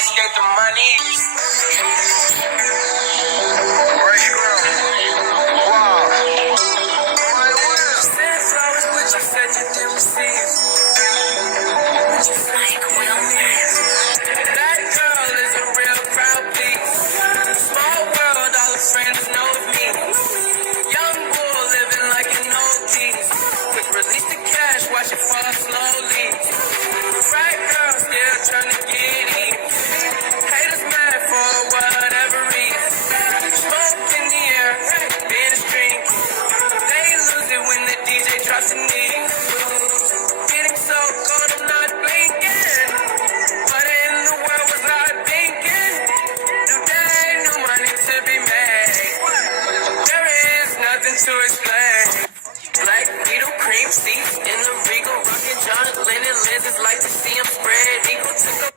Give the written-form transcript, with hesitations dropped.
confiscate the money. Right scrum. Wow. My will. Send flowers, but you said you didn't receive. Like Will Smith. That girl is a real crowd, please. Small world, all the friends know of me. Young bull living like an old tease. Quick release the cash, watch it fall slowly. Right girl, still trying to get in. Haters mad for whatever reason. Smoke in the air, being a string. They lose it when the DJ drops the knee. Getting so cold, I'm not blinking. What in the world was I thinking? New day, new money to be made. There is nothing to explain. Black needle cream seats in the Regal, rockin' John Lennon lenses, like to see him spread equal to go